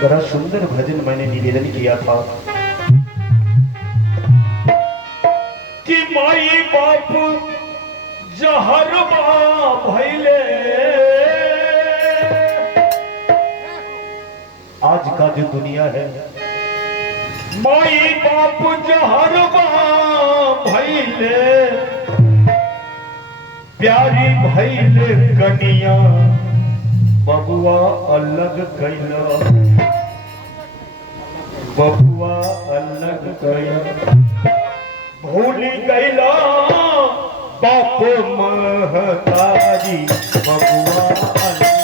बड़ा सुंदर भजन मैंने निवेदन किया था कि माई बाप जहर भैले। आज का जो दुनिया है, माई बाप जहर भैले, प्यारी भैले कनिया बबुआ अलग कैला, बबुआ अलग कैला, भूल गैला बाप महतारी, बबुआ अलग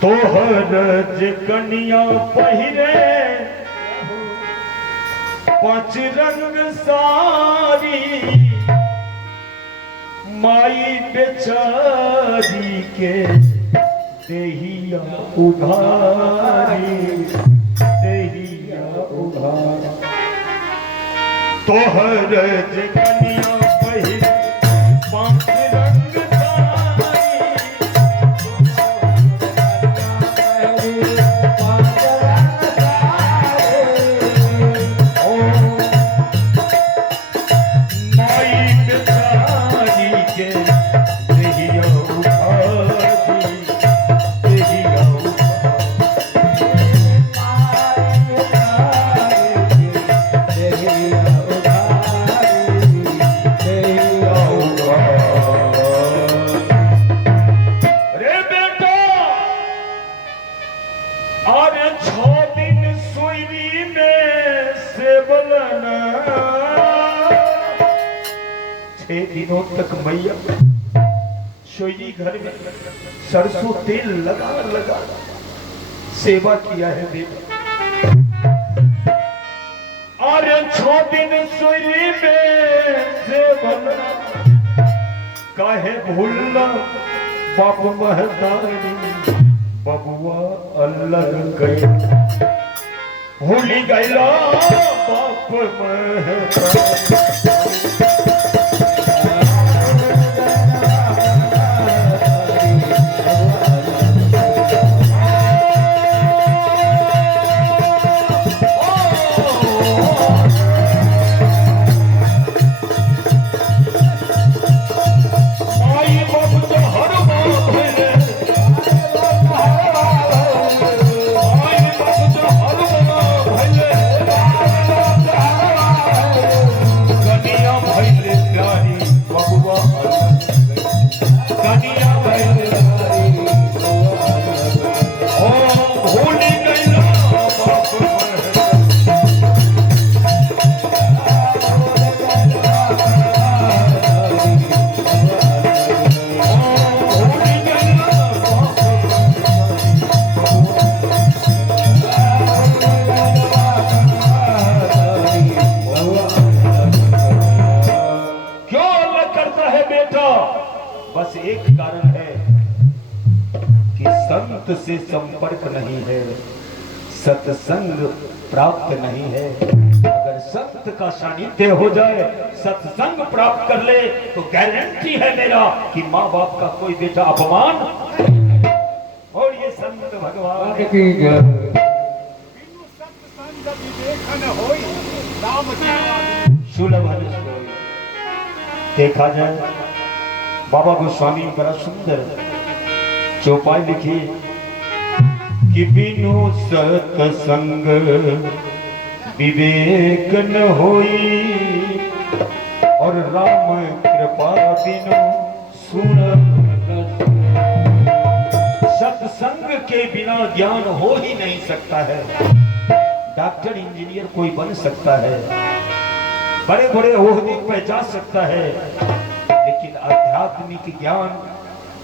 तोहर कनिया पहिरे पांच रंग सारी, माई बेचारी के देहिया उघारी, देहिया उघारी। तोहर कनिया पहिरे पांच रंग दिनों तक मैया सोई घर में सरसों तेल लगा लगा सेवा किया है बेटा। और 6 दिन सोई में सेवन काहे भूलना बाप महतारी, बबुआ अलग गई, भूली गईला बाप महतारी। बस एक कारण है कि संत से संपर्क नहीं है, सत्संग प्राप्त नहीं है। अगर संत का सानिध्य हो जाए, सत्संग प्राप्त कर ले, तो गारंटी है मेरा कि माँ बाप का कोई बेटा अपमान। और ये संत भगवान की सुलभ देखा जाए। बाबा गोस्वामी बड़ा सुंदर चौपाई लिखी कि बिनु सत्संग विवेक न होई, और राम कृपा बिनु सुलभ। सत्संग के बिना ज्ञान हो ही नहीं सकता है। डॉक्टर इंजीनियर कोई बन सकता है, बड़े बड़े ओहदे पे जा सकता है, लेकिन आध्यात्मिक ज्ञान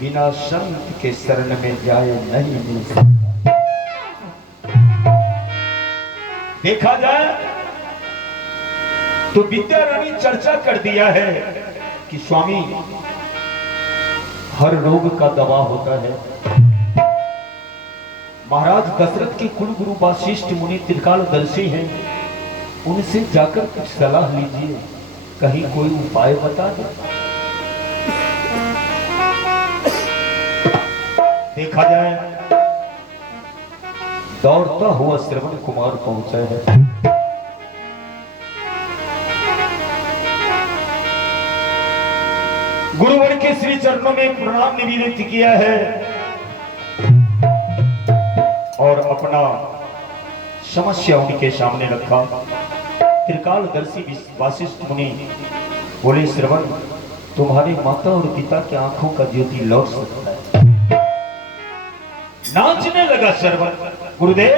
बिना संत के शरण में जाए नहीं मिल सकता। देखा जाए तो विद्यारानी चर्चा कर दिया है कि स्वामी हर रोग का दवा होता है। महाराज दशरथ के कुल गुरु वासिष्ठ मुनि त्रिकालदर्शी हैं, उनसे जाकर कुछ सलाह लीजिए, कहीं कोई उपाय बता दे। देखा जाए दौड़ता हुआ श्रवण कुमार पहुंचा है। गुरुवर के श्री चरणों में प्रणाम निवेदित किया है और अपना समस्या उनके सामने रखा। त्रिकालदर्शी वासिष्ठ मुनि बोले, श्रवण तुम्हारे माता और पिता की आंखों का ज्योति लौट सकता है। नाचने लगा श्रवण, गुरुदेव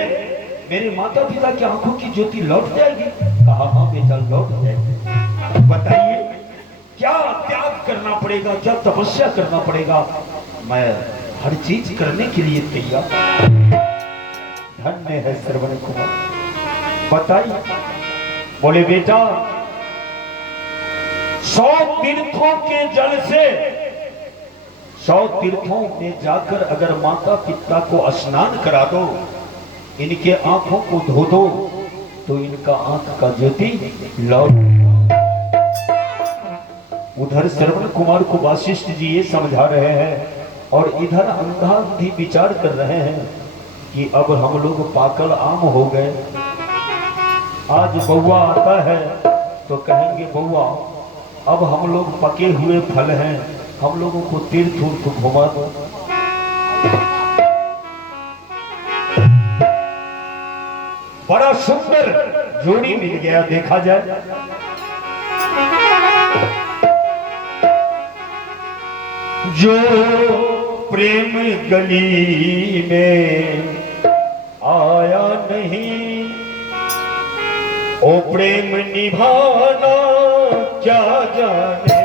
मेरे माता पिता की आंखों की ज्योति लौट जाएगी? कहा हाँ बेटा लौट जाएगी। बताइए क्या त्याग करना पड़ेगा, क्या तपस्या करना पड़ेगा? मैं हर चीज करने के लिए तैयार। धन्य है श्रवण कुमार, बताइए। बोले बेटा 100 तीर्थों के जल से 100 तीर्थों में जाकर अगर माता पिता को स्नान करा दो, इनके आंखों को धो दो, तो इनका आंख का ज्योति लौट। उधर श्रवण कुमार को वासिष्ठ जी ये समझा रहे हैं और इधर अंधा भी विचार कर रहे हैं कि अब हम लोग पाकल आम हो गए। आज बउआ आता है तो कहेंगे बउआ अब हम लोग पके हुए फल हैं, हम लोगों को तीर्थ उर्थ घुमा दो। बड़ा सुंदर जोड़ी मिल गया। देखा जाए जो प्रेम गली में आया नहीं, ओ प्रेम निभाना क्या जाने।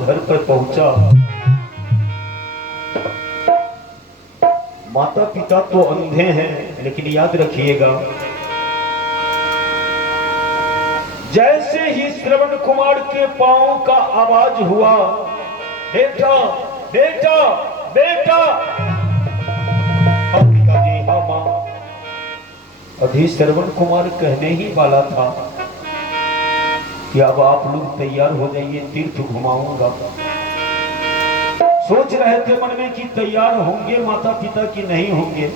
घर पर पहुंचा, माता पिता तो अंधे हैं, लेकिन याद रखिएगा जैसे ही श्रवण कुमार के पांव का आवाज हुआ, बेटा बेटा बेटा। पिताजी हाँ माँ। अभी श्रवण कुमार कहने ही वाला था कि अब आप लोग तैयार हो जाइए, तीर्थ घुमाऊंगा। सोच रहे थे मन में कि तैयार होंगे माता पिता की नहीं होंगे,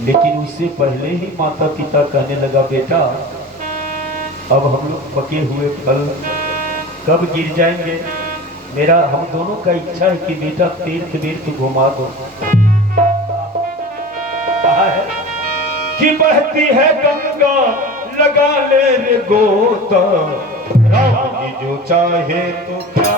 लेकिन उससे पहले ही माता पिता कहने लगा बेटा अब हम लोग पके हुए फल कब गिर जाएंगे। मेरा हम दोनों का इच्छा है कि बेटा तीर्थ तीर्थ घुमा दो। कहा है कि बहती है गंगा लगा ले रे गोता, राम जो चाहे तो क्या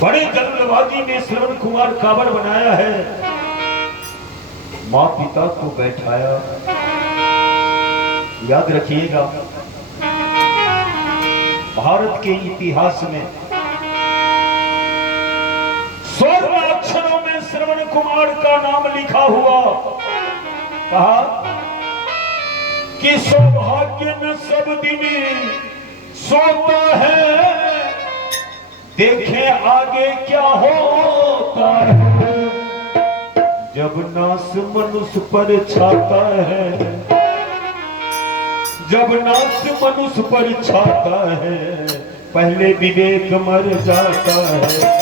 बड़े जल्दबाजी में श्रवण कुमार काबर बनाया है। माँ पिता को बैठाया। याद रखिएगा भारत के इतिहास में स्वर्ण अक्षरों में श्रवण कुमार का नाम लिखा हुआ। कहा कि सौभाग्य न सब दिन सोता है, देखे आगे क्या होता है, जब नास मनुष्य पर छाता है, जब नास मनुष्य पर छाता है, पहले विवेक मर जाता है।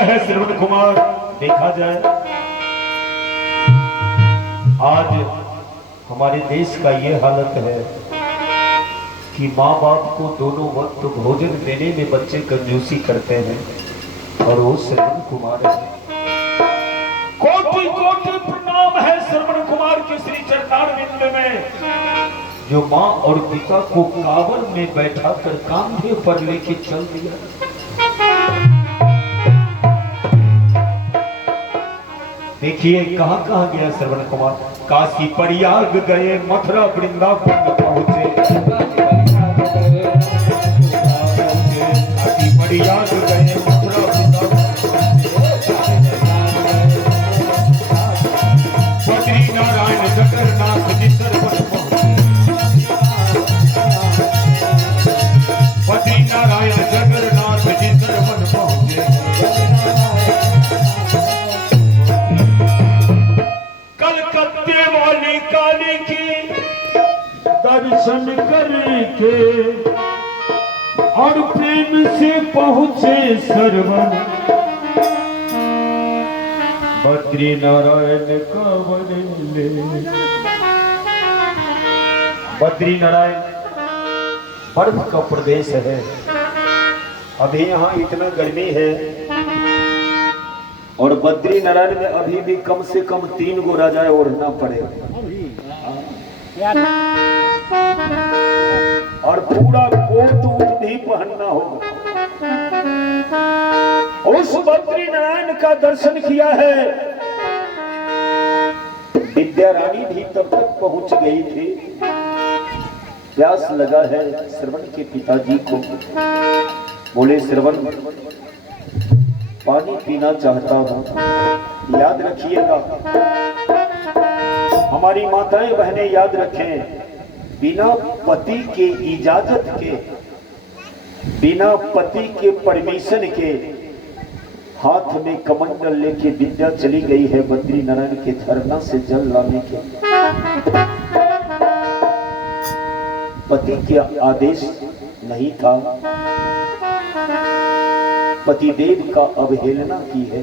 है श्रवण कुमार। देखा जाए आज हमारे देश का ये हालत है कि माँ बाप को दोनों वक्त भोजन देने में बच्चे कंजूसी करते हैं, और वो श्रवण कुमार है। कोटि कोटि प्रणाम है श्रवण कुमार के श्री चरणारविंद में, जो माँ और पिता को कांवर में बैठा कर कांधे पर लेके चल दिया। देखिए कहां कहां गया श्रवण कुमार। काशी प्रयाग गए, मथुरा वृंदावन पहुंचे, काशी प्रयाग गए, मथुरा वृंदावन, बद्री नारायण जगन्नाथ जी सरवन पहुंचे, बद्री नारायण जगन्नाथ जी सरवन पहुंचे। कलकत्ते वाली काली की दर्शन करके और प्रेम से पहुंचे सरवन, बद्री नारायण कांवर ले। बद्री नारायण बर्फ का प्रदेश है। अभी यहाँ इतना गर्मी है, और बद्री नारायण में अभी भी कम से कम 3 गो राजाएं ओढ़ना पड़ेगा। और पूरा कोट ऊट भी पहनना होगा। उस बद्री नारायण का दर्शन किया है। विद्या रानी भी तब तक पहुंच गई थी। प्यास लगा है श्रवण के पिताजी को। बोले श्रवण पानी पीना चाहता हूं। याद रखिएगा, हमारी माताएं बहनें याद रखें, बिना पति के इजाजत के, बिना पति के परमिशन के हाथ में कमंडल लेके विद्या चली गई है बद्री नारायण के झरना से जल लाने के। पति के आदेश नहीं था, पतिदेव का अवहेलना की है।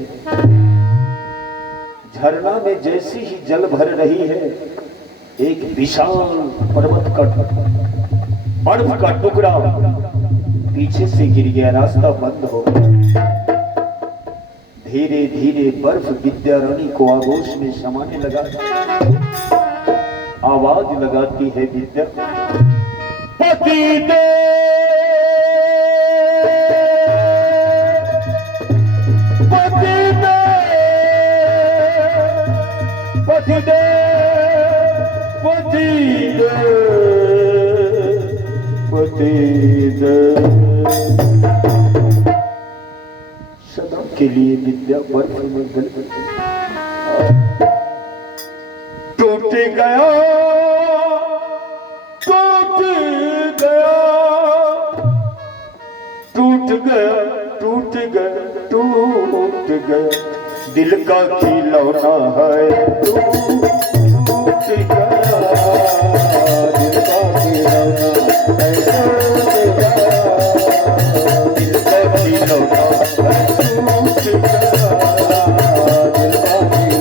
झरना में जैसी ही जल भर रही है, एक विशाल पर्वत का बर्फ का टुकड़ा पीछे से गिर गया, रास्ता बंद हो गया। धीरे धीरे बर्फ विद्या रानी को आगोश में समाने लगा। आवाज लगाती है विद्या, पतिदेव सदा के लिए विद्या बर्फ में गल टूट गया, टूट गया, टूट गया, टूट गया, टूट गया दिल का खिलौना है। टूट गया दिल का खिलौना है, दिल का खिलौना है। टूट गया दिल का खिलौना है,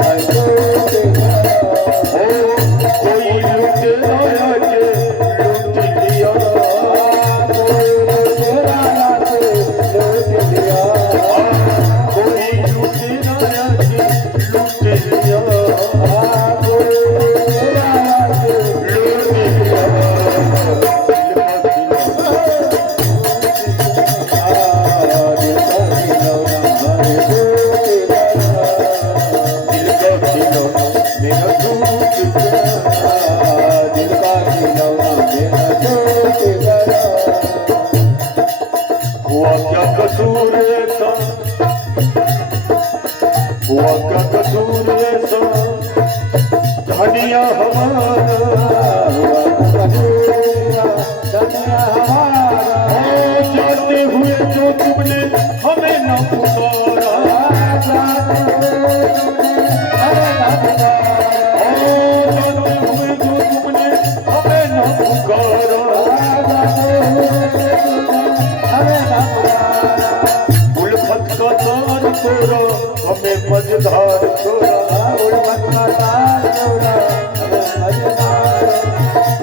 टूट गया। कोई लुट लाया के लुट लिया, कोई लुट लाया के लुट लिया, कोई लुट लाया के लुट लिया, कोई लुट लाया के लुट लिया। हुआ क्या कसूर ऐसा, हुआ क्या कसूर ऐसा धनिया हमारा, धनिया हमारा। जाते हुए जो तुमने हमें न पुकारा, जाते हुए जो तुमने हमें न पुकारा, उल्फत का तार छोड़ा हमें मझधार छोड़ा, उल्फत का तार छोड़ा हमें मझधार,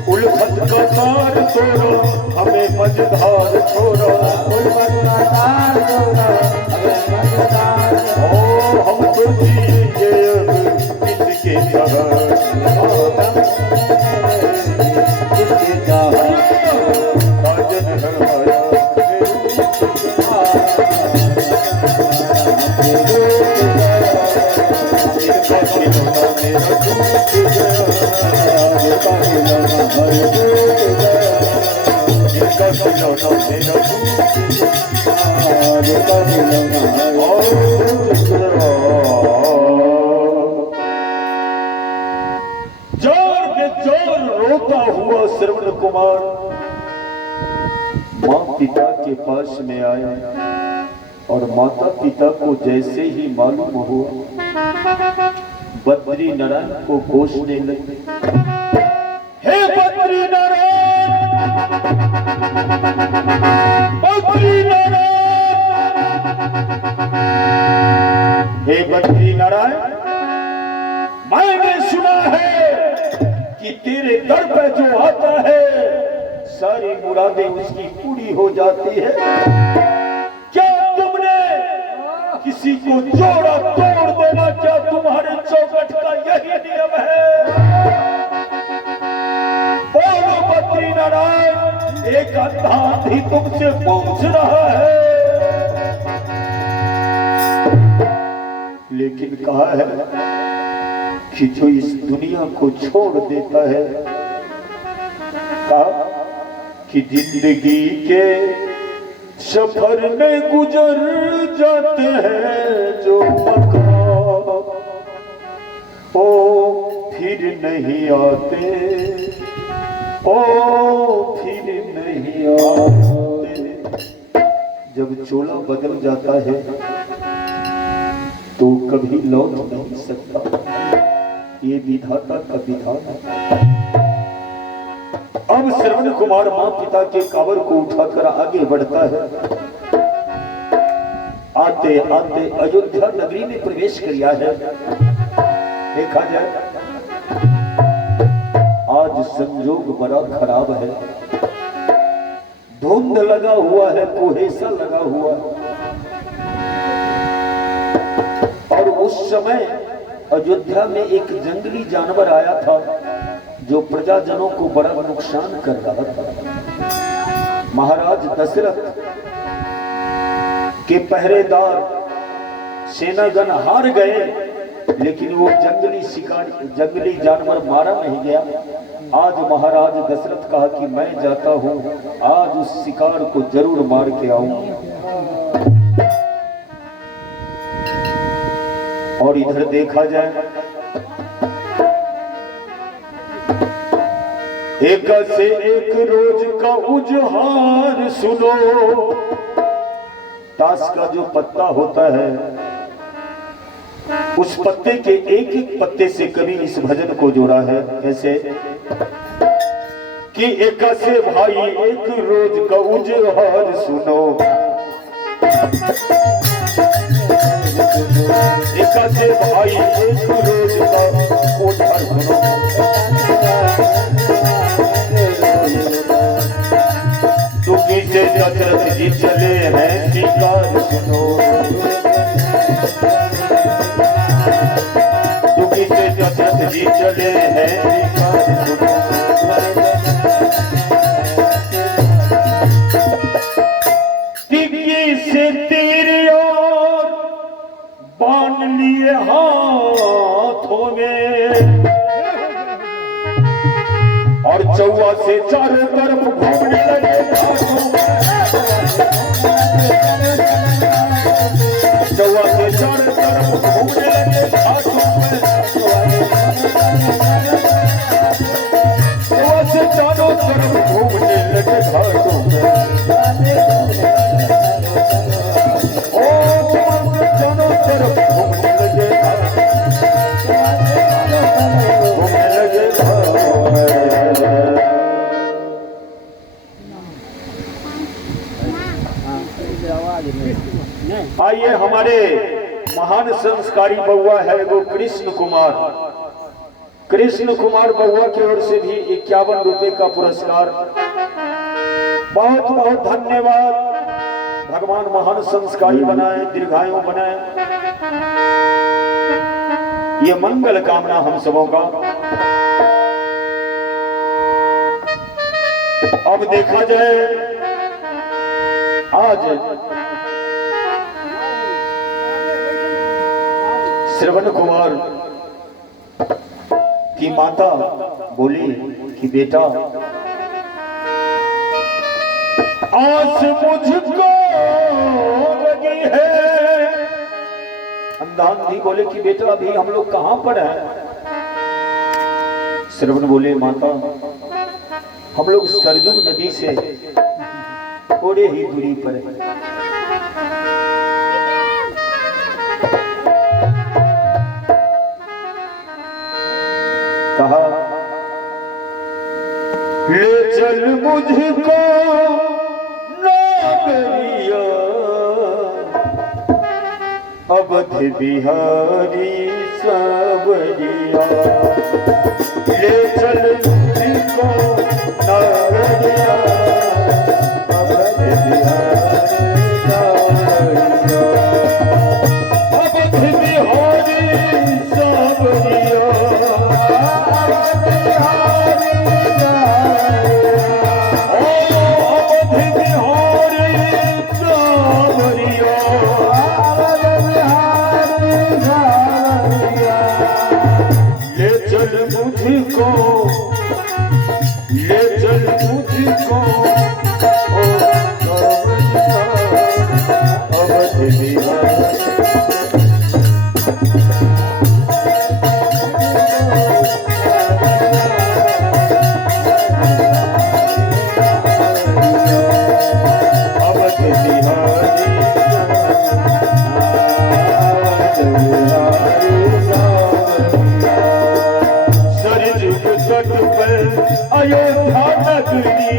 उल्फत का तार छोड़ा हमें मझधार छोड़ा, उल्फत का तार छोड़ा हमें मझधार। ओ हम तो जिएंगे अब किसके चाहत, किसके चाहत। साजन हमारा जोर बेजोर रोता हुआ श्रवण कुमार माँ पिता के पास में आया और माता पिता को जैसे ही मालूम हुआ बद्री नारायण को कोसने लगे। हे बद्री नारायण, बद्री नारायण, हे बद्री नारायण, मैंने सुना है कि तेरे दर पे जो आता है सारी मुरादें उसकी पूरी हो जाती है। क्या तुमने किसी को जोड़ा तोड़ देना, क्या तुम्हारे चौखट का यही नियम है? बोलो बद्री नारायण, एक अंधा हाथी तुमसे पूछ रहा है, लेकिन कहा है कि जो इस दुनिया को छोड़ देता है, कहा कि जिंदगी के सफर में गुजर जाते हैं जो मकाम, ओ फिर नहीं आते, ओ फिर नहीं आते। जब चोला बदल जाता है तो कभी लौट नहीं सकता, ये विधाता का विधान है। अब श्रवण कुमार मां पिता के कावर को उठाकर आगे बढ़ता है। आते आते अयोध्या नगरी में प्रवेश किया है। देखा जाए आज संयोग बड़ा खराब है, धुंध लगा हुआ है, कुहेसा लगा हुआ है। और उस समय अयोध्या में एक जंगली जानवर आया था जो प्रजाजनों को बड़ा नुकसान कर रहा था। महाराज दशरथ के पहरेदार सेनागण हार गए, लेकिन वो जंगली जानवर मारा नहीं गया। आज महाराज दशरथ कहा कि मैं जाता हूं, आज उस शिकार को जरूर मार के आऊंगा। और इधर देखा जाए एक से एक रोज का उजहार सुनो। ताश का जो पत्ता होता है, उस पत्ते के एक एक पत्ते से कभी इस भजन को जोड़ा है। कैसे कि एक से भाई एक रोज का उजहार सुनो, एक से भाई एक रोज का उजहार सुनो। दुखी से दशरथ जी चले हैं शिकार सुनो, दुखी से दशरथ जी चले हैं शिकार सुनो। तिग्गी से तीर और बांध लिए हाथों में, और चौवा से चारों तरफ घूमने लगे घाटों में। चौवा से चारों तरफ घूमने लगे घाटों में, चौवा से चारों तरफ घूमने लगे घाटों में। ओ चौवा से चारों तरफ घूमने लगे घाटों में। आइए, हमारे महान संस्कारी बउआ है वो कृष्ण कुमार। कृष्ण कुमार बउआ की ओर से भी 51 रुपए का पुरस्कार। बहुत बहुत धन्यवाद। भगवान महान संस्कारी बनाए, दीर्घायु बनाए, ये मंगल कामना हम सबों का। अब देखा जाए आज श्रवण कुमार की माता बोली कि बेटा आस मुझको लगी है। अंधांधी बोले कि बेटा अभी हम लोग कहां पर हैं? श्रवण बोले माता हम लोग सरजू नदी से थोड़े ही दूरी पर है। कहा ले चल मुझको नागरिया अवध बिहारी सबरिया। ले चल मुझको नागरिया अवध बिहारी सबरिया, अवध बिहारी सबरिया। Oh मुझको, ले चल मुझको अवध बिहारी। अयोध्या नगरी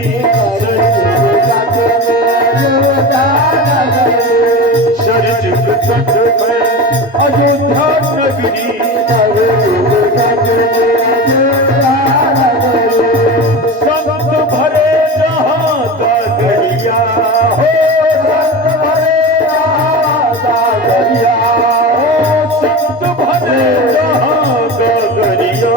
सरजुग तट में अयोध्या नगरी संत भरे जहाँ गागरिया हो, संत भरे जहाँ गागरिया हो, संत भरे जहाँ गागरिया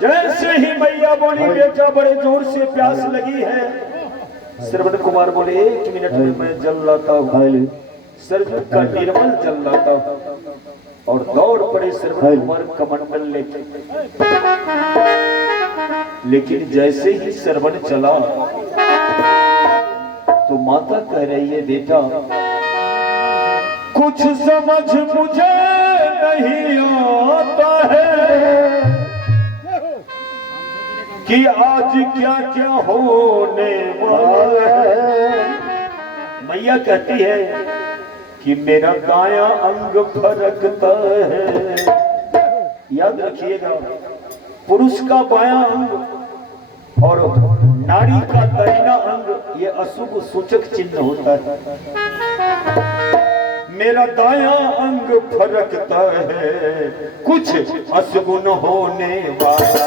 जैसे ही मैया बोली बेटा बड़े जोर से प्यास लगी है, श्रवण कुमार बोले 1 मिनट में मैं जल लाता हूँ, सरजुग का निर्मल जल लाता हूँ। और दौड़ पड़े श्रवण कुमार कमंडल लेके। लेकिन जैसे ही श्रवण चला तो माता कह रही है बेटा कुछ समझ मुझे नहीं आता है कि आज क्या क्या होने वाला है। मैया कहती है कि मेरा दायां अंग फरकता है। याद रखिएगा, पुरुष का बायां अंग और नारी का दाहिना अंग ये अशुभ सूचक चिन्ह होता है। मेरा दायां अंग फरकता है, कुछ अशुभ होने वाला।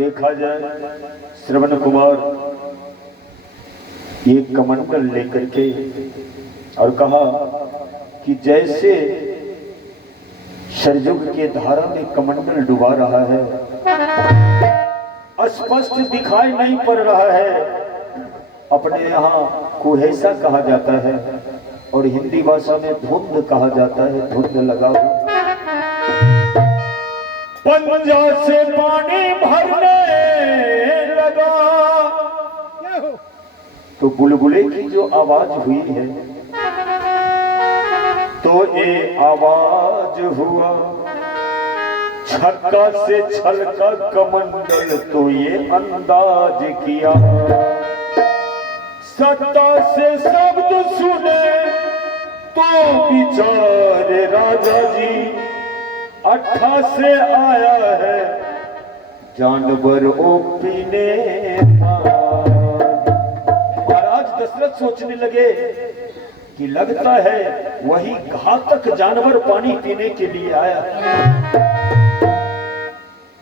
देखा जाए श्रवण कुमार ये कमंडल लेकर के और कहा कि जैसे सरजुग के धारा में कमंडल डुबा रहा है, स्पष्ट दिखाई नहीं पड़ रहा है। अपने यहाँ कुहेसा कहा जाता है और हिंदी भाषा में धुंध कहा जाता है, धुंध लगा हुआ। पंजा से पानी भरने लगा तो बुलबुले की जो आवाज हुई है तो ये आवाज हुआ छक्का से छलका कमंडल, तो ये अंदाज किया सत्ता से शब्द सुने तो बिचारे राजा जी 18 से आया है जानवर ओ पीने। महाराज दशरथ सोचने लगे कि लगता है वही घातक जानवर पानी पीने के लिए आया।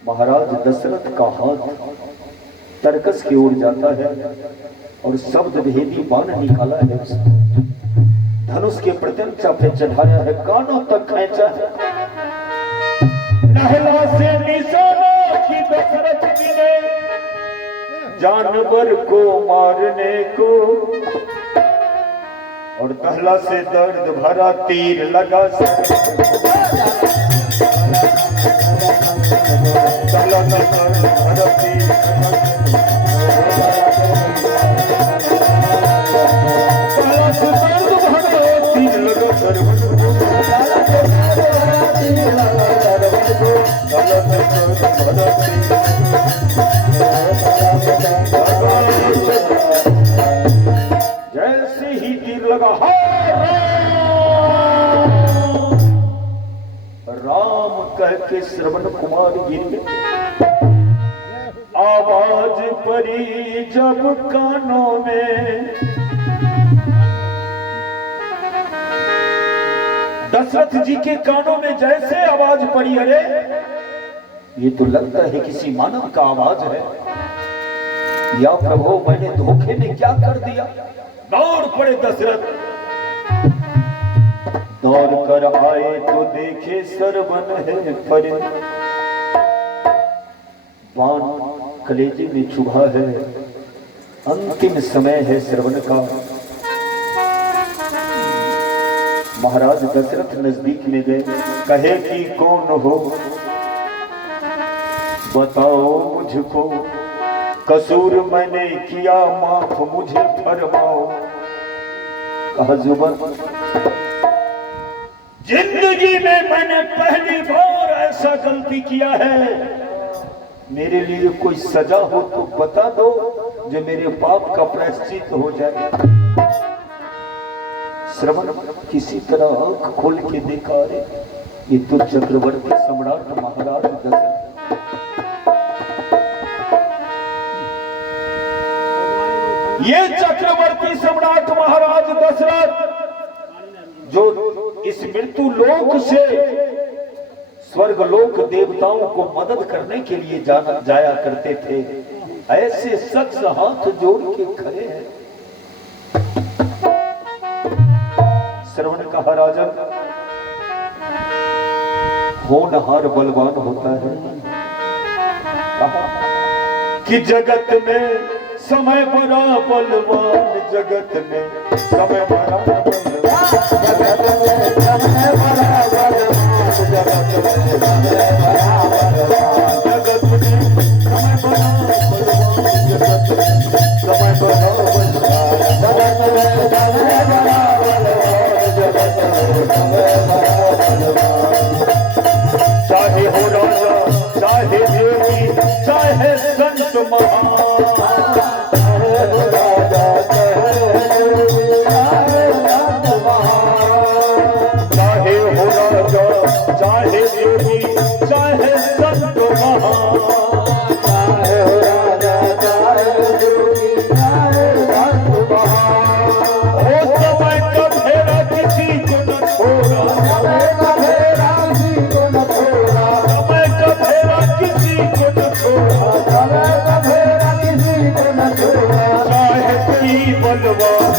महाराज दशरथ का हाथ तर्कस की ओर जाता है और शब्द भेदी बाण निकाला है, धनुष के प्रत्यंचा पे चढ़ाया है, कानों तक खींचा है। नहला से निशाना की दशरथ जी ने जानवर को मारने को, और दहला से दर्द भरा तीर लगा दहला से दर्द भरा तीर जैसे ही तीर लगा राम कह के श्रवण कुमार गिर गए। आवाज पड़ी जब कानों में, दशरथ जी के कानों में जैसे आवाज पड़ी, अरे ये तो लगता है किसी मानव का आवाज है, या प्रभु मैंने धोखे में क्या कर दिया। दौड़ पड़े दशरथ, दौड़ कर आए तो देखे सरवन है परे, बाण कलेजे में चुभा है, अंतिम समय है श्रवण का। महाराज दशरथ नजदीक में गए, कहे कि कौन हो बताओ मुझको, कसूर मैंने किया माफ मुझे फरमाओ। कहा जुबान जिंदगी में मैंने पहली बार ऐसा गलती किया है, मेरे लिए कोई सजा हो तो बता दो जो मेरे पाप का प्रायश्चित हो जाए। श्रवण किसी तरह आंख खोल के देखा, रे ये तो चक्रवर्ती सम्राट महाराज दशरथ। ये चक्रवर्ती सम्राट महाराज दशरथ जो इस मृत्यु लोक से स्वर्ग लोक देवताओं को मदद करने के लिए जाया करते थे, ऐसे शख्स हाथ जोड़ के खड़े हैं। श्रवण कहा राजन, होनहार बलवान होता है, कि जगत में समय बड़ा बलवान, जगत में समय बड़ा बलवान, जगत में समय बड़ा बलवान, जगत में समय बड़ा बलवान, जगत में समय बड़ा बलवान, जगत में समय बड़ा बलवान, जगत में समय बड़ा बलवान, जगत में समय बड़ा बलवान। चाहे हो राजा चाहे देवी चाहे संत महान, चाहे देवी चाहे संत महान, चाहे हो राजा चाहे देवी चाहे संत महान। ओ समय का फेरा किसी को न छोड़ा, समय का फेरा किसी को न छोड़ा, समय का फेरा किसी को न छोड़ा, समय का फेरा किसी को न छोड़ा। चाहे कोई बलवान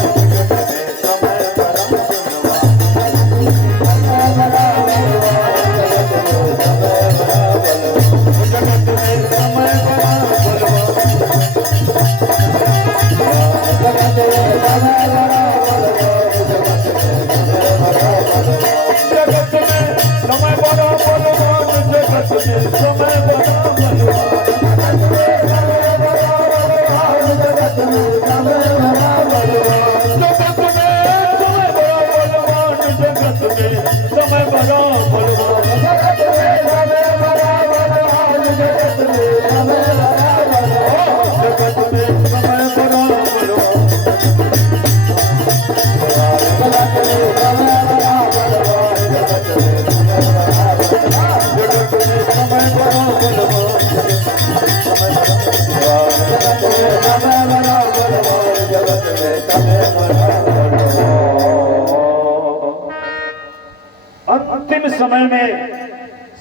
अंतिम समय में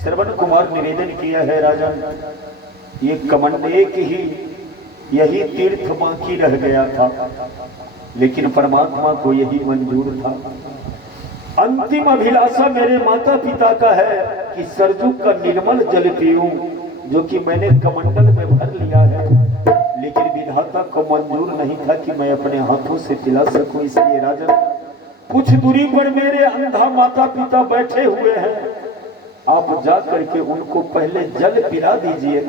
श्रवण कुमार निवेदन किया है राजन, ये कमंड एक ही यही तीर्थ बाकी रह गया था, लेकिन परमात्मा को यही मंजूर था। अंतिम अभिलाषा मेरे माता पिता का है कि सरजू का निर्मल जल पीऊं, जो कि मैंने कमंडल में भर लिया है, लेकिन विधाता को मंजूर नहीं था कि मैं अपने हाथों से पिला सकूं, इसलिए राजन कुछ दूरी पर मेरे अंधा माता पिता बैठे हुए हैं, आप जा करके उनको पहले जल पिला दीजिए,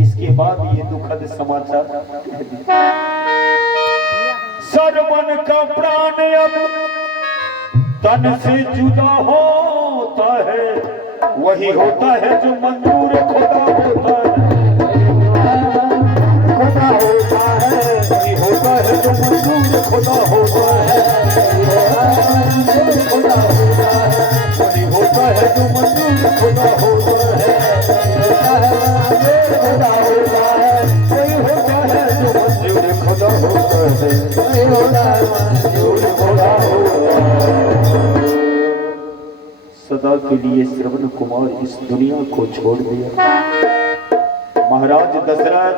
इसके बाद ये दुखद समाचार कह दीजिए। सरवन का प्राण अब तन से जुदा होता है, वही होता है जो मंजूर खुदा होता है, खुदा होता है, वही होता है जो मंजूर खुदा होता है, खुदा होता है, वही होता है जो मंजूर खुदा होता है, खुदा होता है, वही होता है जो मंजूर खुदा होता है, वही होता है मंजूर खुदा होता है। सदा के लिए श्रवण कुमार इस दुनिया को छोड़ दिया। महाराज दशरथ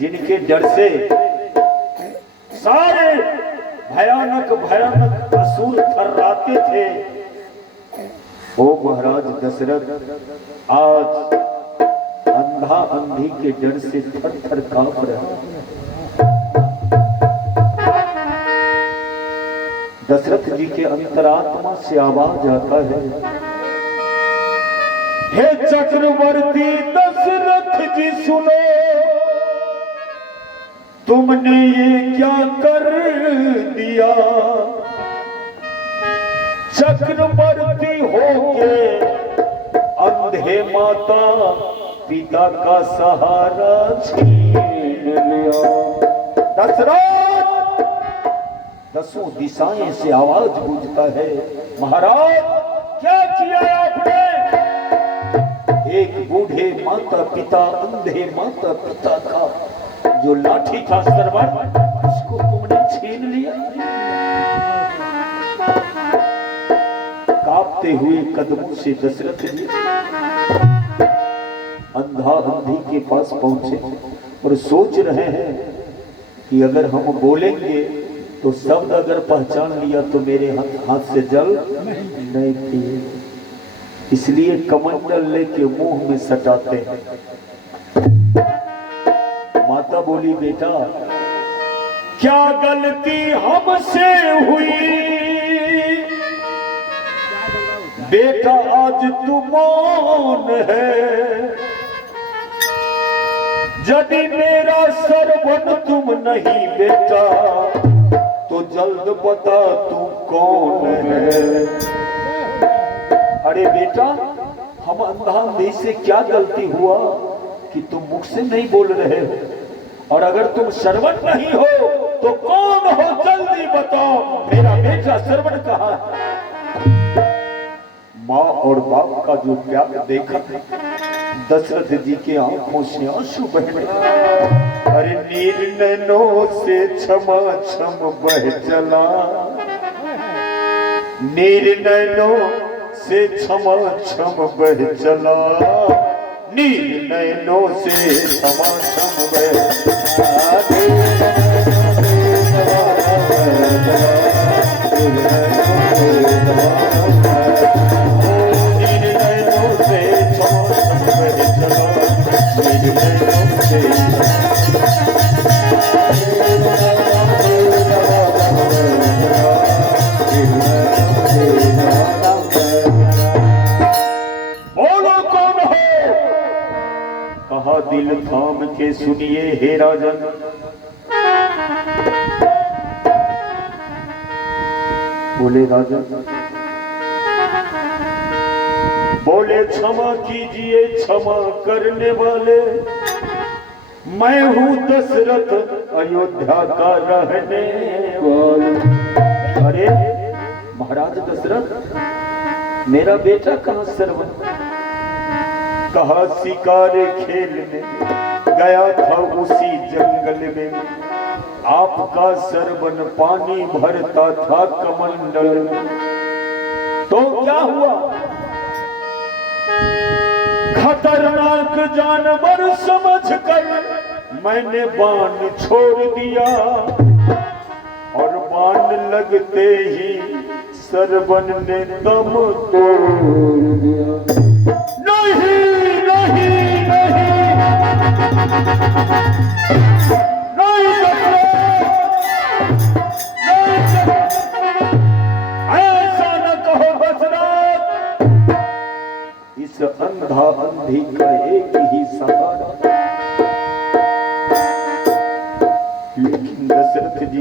जिनके डर से सारे भयानक भयानक असुर थर्राते थे, ओ महाराज दशरथ आज अंधा अंधी के डर से थर थर कांप रहा। दशरथ जी के अंतरात्मा से आवाज आता है, हे चक्रवर्ती दशरथ जी सुनो, तुमने ये क्या कर दिया, चक्रवर्ती होके अंधे माता पिता का सहारा छीन लिया। दशरथ दसों दिशाएं से आवाज गूंजता है, महाराज क्या किया आपने, एक बूढ़े माता पिता अंधे माता पिता का जो लाठी था सरवन, उसको तुमने छीन लिया। कांपते हुए कदमों से दशरथ जी अंधा अंधी के पास पहुंचे और सोच रहे हैं कि अगर हम बोलेंगे तो शब्द अगर पहचान लिया तो मेरे हाथ से जल नहीं पिए, इसलिए कमंडल लेके मुंह में सटाते हैं। माता बोली, बेटा क्या गलती हमसे हुई, बेटा आज तू मौन है, यदि मेरा सरवन तुम नहीं बेटा तो जल्द बता तू कौन है। अरे बेटा हम अंधा अंधी से क्या गलती हुआ कि तुम मुख से नहीं बोल रहे हो, और अगर तुम श्रवण नहीं हो तो कौन हो, जल्दी बताओ मेरा बेटा श्रवण कहाँ है। माँ और बाप का जो प्यार देखा दशरथ जी के आंखों से आंसू बहने, अरे नीर नैनों से क्षमा क्षम बह चला, नीर नैनों से क्षमा क्षम बह चला, नीर नैनों से क्षमा क्षम बह दिल थाम के सुनिए हे राजन, बोले राजन, बोले क्षमा कीजिए क्षमा करने वाले, मैं हूँ दशरथ अयोध्या का रहने वाला। अरे महाराज दशरथ मेरा बेटा कहाँ श्रवण, कहा शिकार खेलने गया था उसी जंगल में, आपका श्रवण पानी भरता था कमंडल में, तो क्या हुआ, खतरनाक जानवर समझकर मैंने बाण छोड़ दिया, और बाण लगते ही श्रवण ने दम तोड़ दिया। नहीं नहीं नहीं नहीं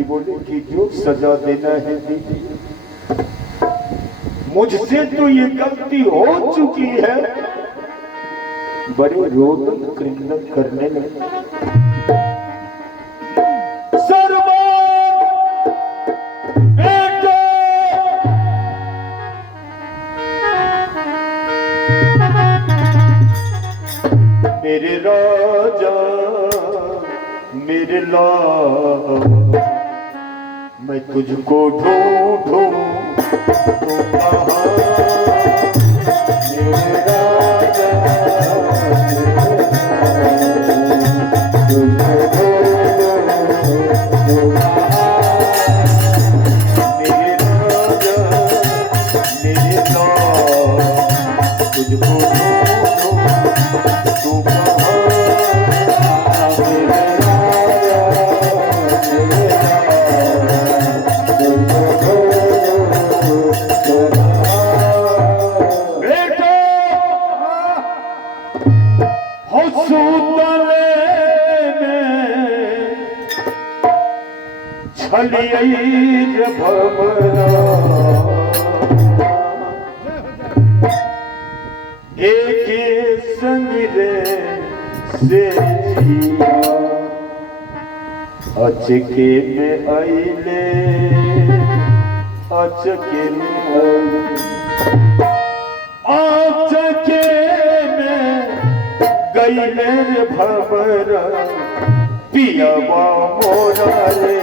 बोले कि जो सजा देना है दीजिए, मुझसे तो ये गलती हो चुकी है। बड़े रोदन क्रंदन करने लगे। सर्वा बेटा मेरे राजा मेरे लाल, मैं तुझको ढूंढूं तू कहाँ, मेरे राजा तुझको ढूंढूं तू कहाँ, मेरे राजा मेरे लाल, तुझको ढूंढूं तू कहाँ, मेरे राजा मेरे छलिए भवरा एक संग रे से जिया, अचके में आइले अचके में आइले, अचके में गईले रे भवरा पियावा मोरा रे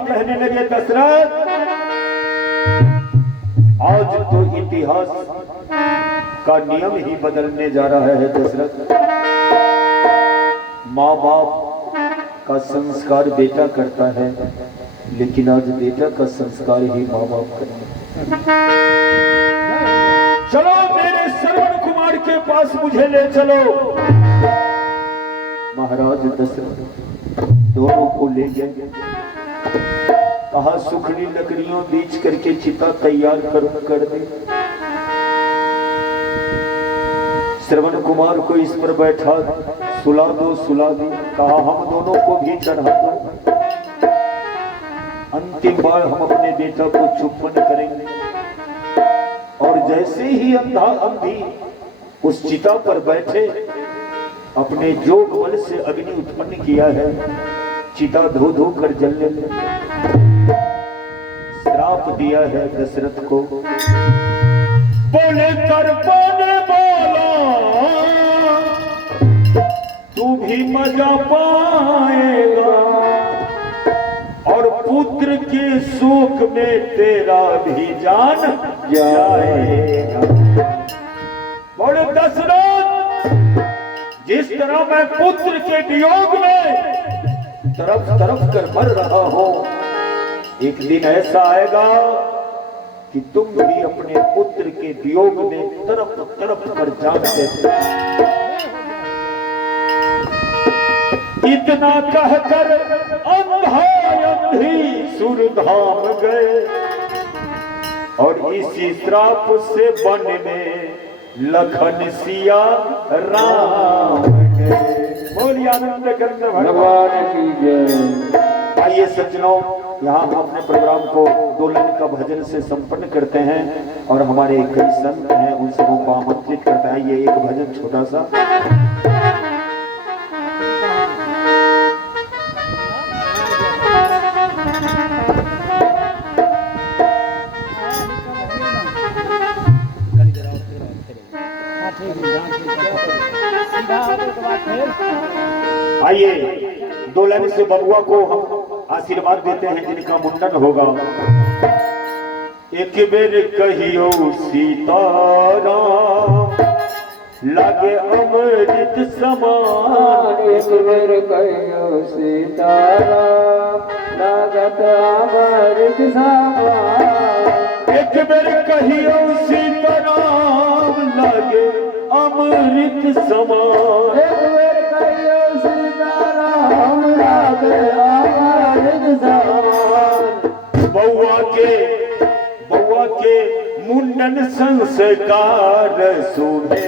कहने लगे दशरथ, आज तो इतिहास का नियम ही बदलने जा रहा है दशरथ। माँ बाप का संस्कार बेटा करता है, लेकिन आज बेटा का संस्कार ही माँ बाप करते हैं। चलो मेरे श्रवण कुमार के पास मुझे ले चलो। महाराज दशरथ दोनों को ले गए, कहा सुखनी लकड़ियों बीच करके चिता तैयार कर दे। श्रवण कुमार को इस पर बैठा, सुला दो सुला दी। कहा हम दोनों को भी चढ़ा दो, अंतिम बार हम अपने बेटा को चुप्पन करेंगे। और जैसे ही अंधा अंधी उस चिता पर बैठे, अपने जोग बल से अग्नि उत्पन्न किया है, चिता धो धो कर जलने लगी। श्राप दिया है दशरथ को, बोले तरपन बोला तू भी मजा पाएगा, और पुत्र के शोक में तेरा भी जान जाएगा। बोले दशरथ, जिस तरह मैं पुत्र के वियोग में तरफ तरफ कर मर रहा हूं, एक दिन ऐसा आएगा कि तुम भी अपने पुत्र के वियोग में तरफ तरफ पर जान देते। इतना कहकर अंधा अंधी सुरधाम गए और इसी श्राप से वन में लखन सिया राम गए। बोलिए आनंद कंद भगवान की जय। आइए सज्जनों, यहाँ हम अपने प्रोग्राम को दोलन का भजन से संपन्न करते हैं और हमारे कई संत हैं उन सबों को आमंत्रित करता है। ये एक भजन छोटा सा। आइए दोलन से बबुआ को हम आशीर्वाद देते हैं जिनका मुंडन होगा। एक बेर कहियो सीताराम लागे अमृत समान। एक बेर कहियो सीताराम लागत अमृत समान। एक बेर कहियो सीताराम लागे अमृत समान। एक बेर कहियो सीताराम लागे अमृत समान। बउआ के मुंडन संस्कार सुने।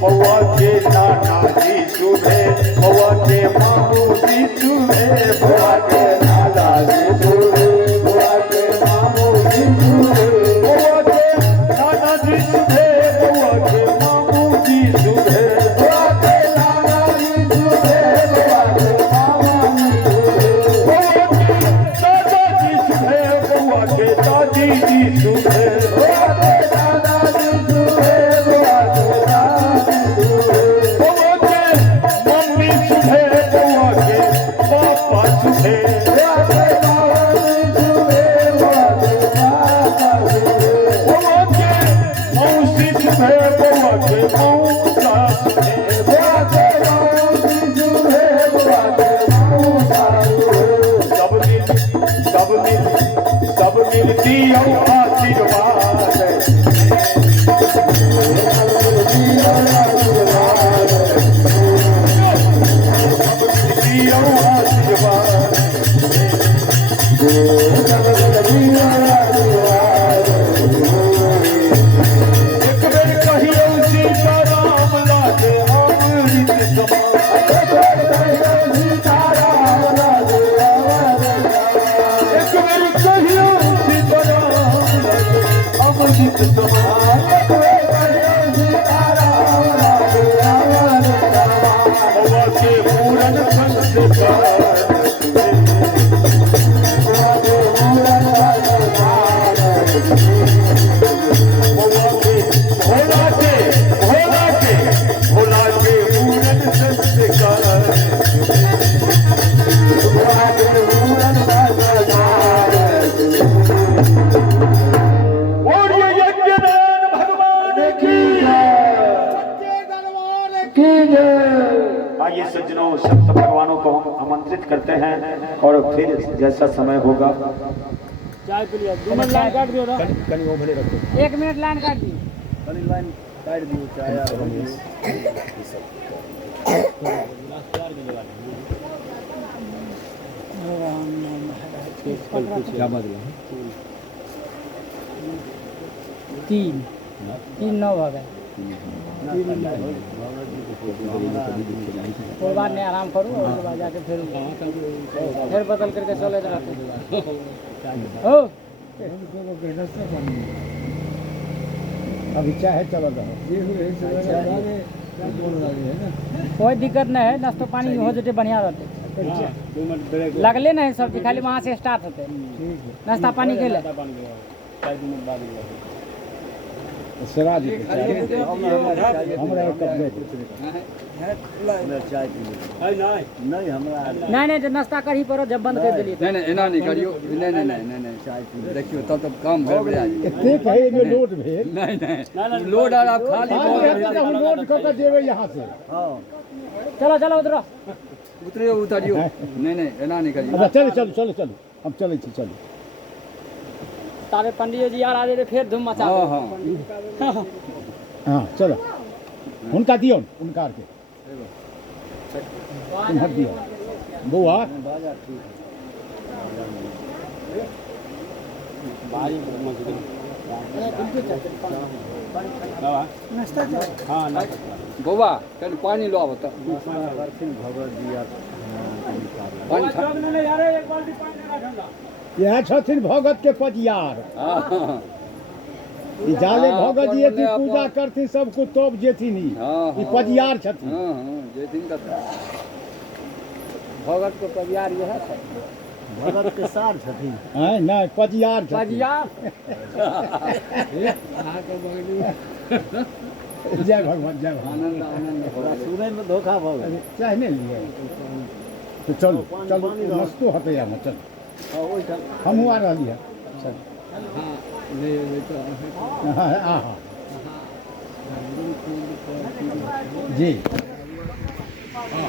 बउआ के नाना जी सुबे, बउआ के मामू जी सुबे, बउआ के नाना जी सुबे, बउआ के मामू जी सुबे, बउआ के नाना जी सुबे, बउआ के मामू जी सुबे, बउआ के नाना जी सुबे, बउआ के मामू जी सुबे, बउआ के दादा जी सुबे, बउआ के दादी जी सुबे, बउआ के दादा जी सुबे, बउआ के मम्मी सुबे, बउआ के पापा सुबे, बउआ के दादी सुबे, बउआ के पापा सुबे, बउआ के मौसी सुबे, बउआ के मौसा सुबे, बउआ के मौसी सुबे, बउआ के मौसा सुबे। सब मिलती हो आशीर्वाद, एक बेर कहियो सीताराम लागे अमृत समान, एक बेर कहियो सीताराम लागे अमृत समान, एक बेर कहियो सीताराम लागे अमृत समान, एक बेर कहियो सीताराम लागे अमृत समान। और ये यज्ञनारायण भगवान की आइए सज्जनों, सप्त भगवानों को हम आमंत्रित करते हैं और फिर जैसा समय होगा। चाय पी लिया 2 मिनट लाइन काट दियो ना कनी वो भले रखो, 1 मिनट लाइन काट दियो कनी लाइन काट दियो चाय यार। क्या बदला 3 9 हो गए कोई बात नहीं, आराम करो और उसके बाद जाके फिर बदल करके चले रहते हो। अभी चाहे चलो कोई दिक्कत नहीं है, नाश्ता पानी हो जाते बढ़िया रहते, लगले नहीं सब्जी, खाली वहाँ से स्टार्ट होते नाश्ता पानी के लिए। सिराज हमरा एक कप दे चाय नहीं हमरा नहीं तो नाश्ता कर ही पड़ो, जब बंद कर दिलिए नहीं एना नहीं करियो, नहीं चाय पी देखियो तब काम गड़बड़ा जाए। ठीक है, ये लोड भेल नहीं लोड और आप खाली हम लोड क के देबै यहां से। हां चलो चलो उधर उतरियो नहीं एना नहीं करियो। अच्छा चलो हम चलै छी, चलो। तारे पंडित जी यार आ जाए फिर धूम मचा हां हां चलो, उनका दियो, उनका के उनका दियो बउआ। बउआ कल पानी लो आब त पानी यह छथिन भगत के पजियार। ई जाले भगत जी एती पूजा करथिन सब कुछ तब जेथिन। ई पजियार छथिन। जेथिन का भगत को परिवार यह है भगत के सार छथिन। हैं नहीं, पजियार छथिन। पजियार जय भगवान, जय भगवान। आनंद सुनै में धोखा भ गेल, चाहे नहीं लिए तो चलो मस्तो हटे या चल, हम आ रही है। चल हाँ जी।